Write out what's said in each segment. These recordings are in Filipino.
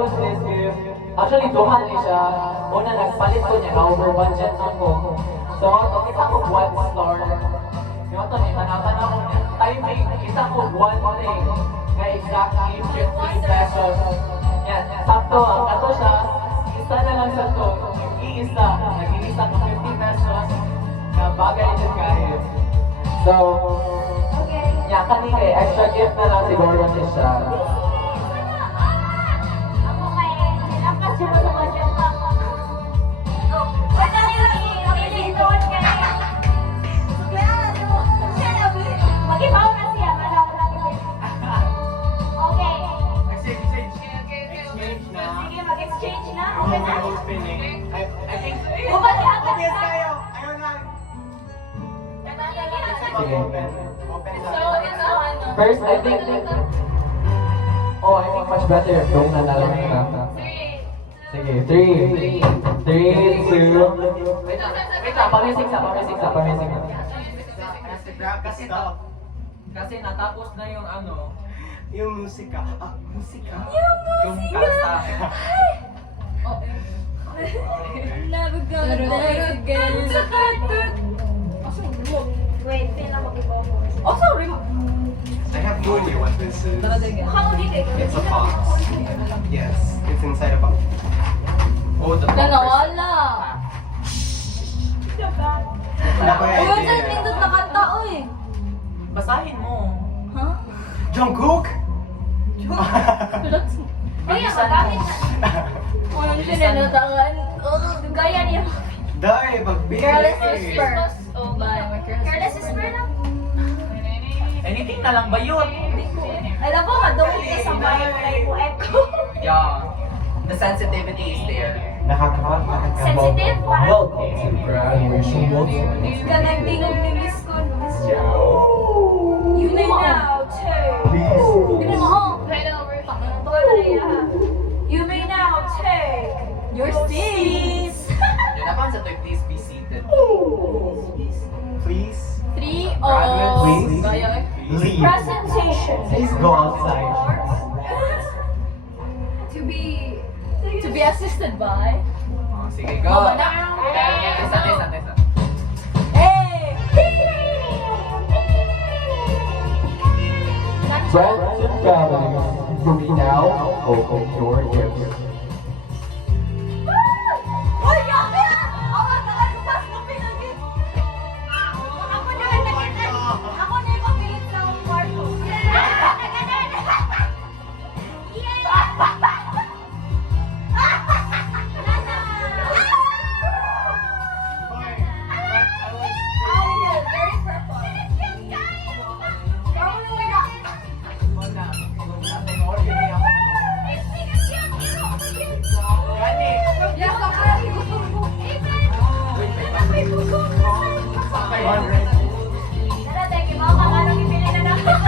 choose this gift. Actually, duhan ni siya. Una, nagpalit ko niya, na-over budget na ko. So, kita ko one star. Yung ito, tanatan ako niya. Timing, kita ko one thing. Na exactly 50 pesos. Yan, sakto, ang kato siya. Isa na lang sa to. Iisa, nag-iisa ko 50 pesos. Na bagay din kayo. So, yan, kanina extra gift na lang siguro ni siya. First, I think much better if don't na lang na. Sige, 3, 2. Wait lang, pamisig sa. Kasi natapos na yung ano. Yung musika. Musika. Yung kanta. Never gonna die again. Wait, pinaka mag-ibaw mo. Oh, sorry. I have no idea what this is. It's a box. Yes, it's inside a box. Oh, the Wala. Wala ko yung Uy, saan idea. pindot na kanta, uy? Basahin mo. Ha? Jungkook? Ay, magamit na. Walang sinanatangan. Gaya niya. Dahil, pagbigay. Careless whisper. Oh, bye. Careless whisper lang. Anything na lang ba yun? Alam mo, madungit ka sa bayan like mo echo. Yeah. The sensitivity is there. Nakakabahan. Sensitive? Parang Welcome to graduation waltz. ganang tingog ni Miss ko. Miss Joe. You may now take. Hindi mo ako. You may now take your seats. Yun na sa to, please be seated. Please. 3 Please. Leave. presentation. Please go outside. To be assisted by. Oh, sige, go. Oh, Isa. Hey! Friends and families, you may now open your gifts. Uy, grabe yan! Ako, nakalipas ng pinagin. Ako na yung nakita. Ako na yung mapilit sa kwarto.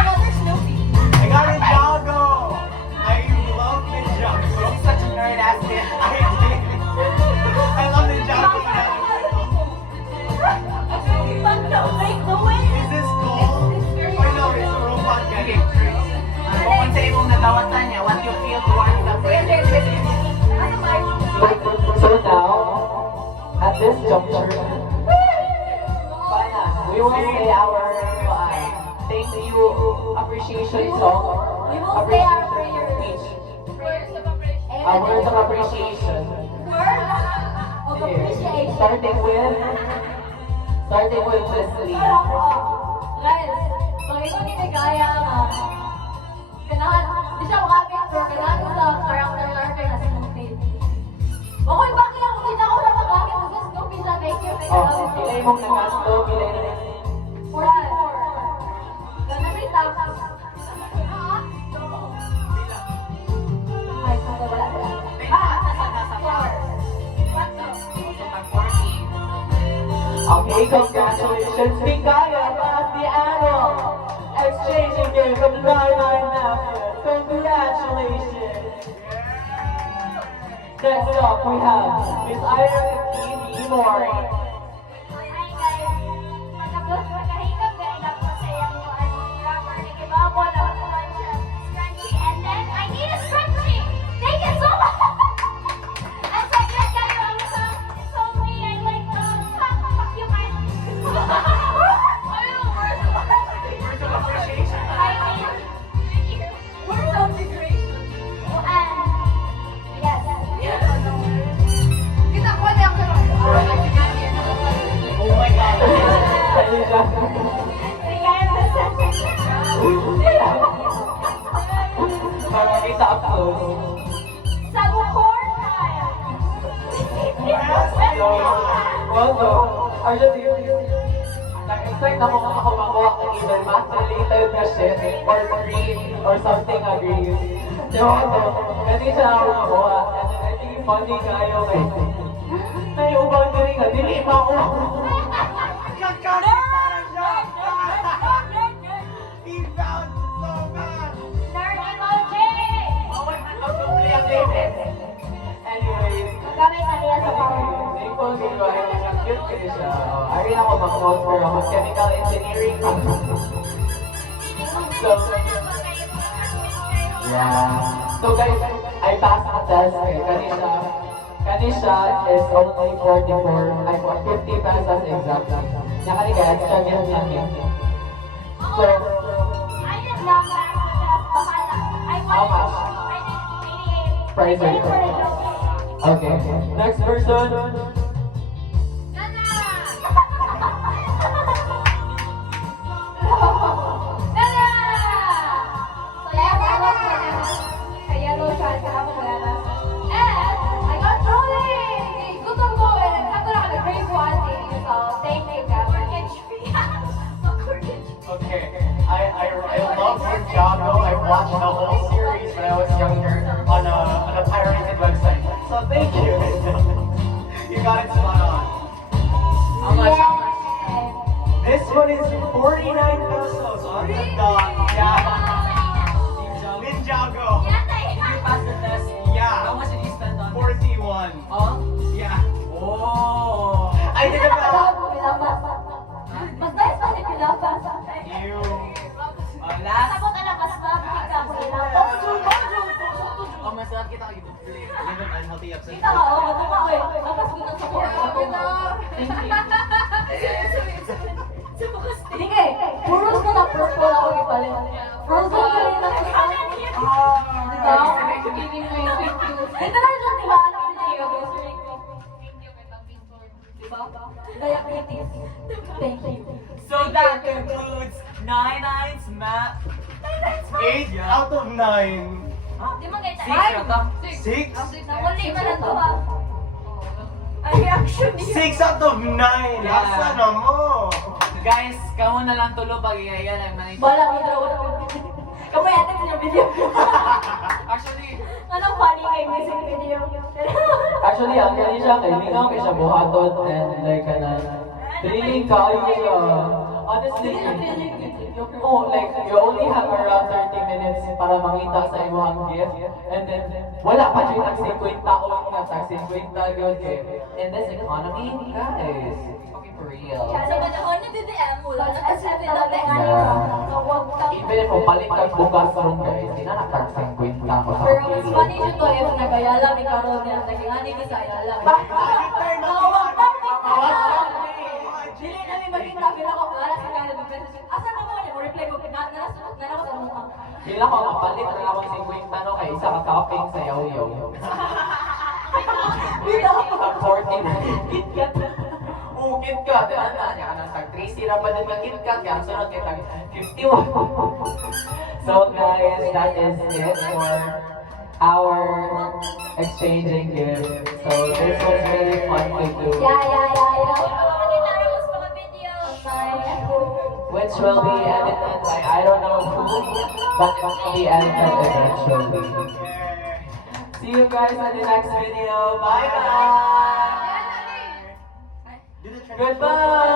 I got Ninjago! I love Ninjago. Such a nerd ass man. I love Ninjago. Is this cool? Or no, it's a robot guy. Kung sa imong natawatan niya, what you feel towards the friend? So now, at this juncture, we will say our thank you appreciation song. We will say our Appreciation speech. prayers. Our words of appreciation. Of appreciation. Starting with Leslie. Guys, pag-ingon ni Kagaya nga, kailangan, di siya makapicture, kailangan sa character na si Snoopy. Okay, bakit ako kita ko na magamit sa Snoopy sa thank you, Oh, pilay mong nagasto, pilay na 44. Ganun rin tapos. Ay, wala. Okay, congratulations, Mikaya Bastiano! Exchanging gifts from Diamond Napkins. Congratulations! Next up, we have Miss Iris E. Mori. Hi guys! Pagkabot, magkahigap ganun ako sa iyang rapper ni Kibawa na naman siya scrunchy. And then, I need a scrunchy! Thank you so much! Kanina. Para kita up close. Sa bukor tayo. So, well, so, actually, nag-expect ako makuha ng either math-related na shit or green or something na green. Diba ito? Kasi siya ako makuha. And then I think funny kayo kay naiubang na rin ka, dili mo. He found so bad. Nerd emoji! Anyways, Magamit na niya sa power. thankful dito ay cute kasi siya. Ayun ako mag-note pero chemical engineering. So, yeah. So guys, I passed the test kay Kanisha. Kanisha is only 44, ay 50 pesos exact. Niya kanina, extra gift lang yun. So, Ayun lang. Bahala. how much? Price Wait rate. for the joke. Okay. Next person. Nana! Nana! So, yellow siya, saka ako bananas. And, I got rolling! Gutom ko, and nagkato na ka nag-grade ko, auntie. So, thank you, ka. Mortgage free. Mortgage free. Okay, I love Ninjago. I watched the whole series when I was younger on a pirated website. So thank you. You got it spot on. How much? How much? This one is 49 pesos on the dot. Yeah. Ninjago. You passed the test. Yeah. How much did you spend on? 41. Huh? Yeah. Oh. I did it back. Mas nice pa ni Pilapas. You. Last. Sabot na mas mabig ka ko Pilapas. Oh, masarap kita kayo. Even unhealthy upset. Kita ka, oh, matuka, oy. Lakas ko ng support. Thank you. Hindi kay, puros ko na purple ako ipalit. Frozen ka rin ako sa Diba? Giving me thank you. Ito na siya, diba? Diba? Diabetes. Thank you. So that concludes 99's math. 8 out of 9. Di mo ngayon, 6? Nawali ka na to ah. Ay, actually. 6 out of 9. Asa na mo? Guys, kamu na lang tulo pag iyayan ang manay. Wala mo daw. Kamay atin sa video. Actually, Anong funny kay music video? Actually, ang kaya siya, kailingaw kay siya buhatot and like feeling kayo siya. Honestly, oh, like, you only have around 30 minutes para makita sa imong gift. And then, wala pa siya tag 50 taon na tag 50 good gift. In this economy, guys, fucking for real. Sa panahon na BBM, wala na kasi pinapay nga Even if palit kang bukas ron guys, hindi na nakag 50 ako sa Pero mas funny siya to if nagayala may karoon niya. Nagingani ni sa ayala. Nawag na Dili namin magkita bila ko para sa kanya mag-message. Asan na mo niya? Reply ko, nalasunod na ako sa mukha. Sila ko kapalit na akong 50 no kay isa ka topping sa yaw-yaw. Ang 40 KitKat. Oo, KitKat. Ano niya ka nang tag 3 sira pa din ng KitKat. Kaya ang sunod kay tag 51. So guys, that is it for our exchanging gifts. So this was really fun to do. Which will be edited by I don't know who, but it will be edited eventually. See you guys in the next video. Bye bye. Goodbye.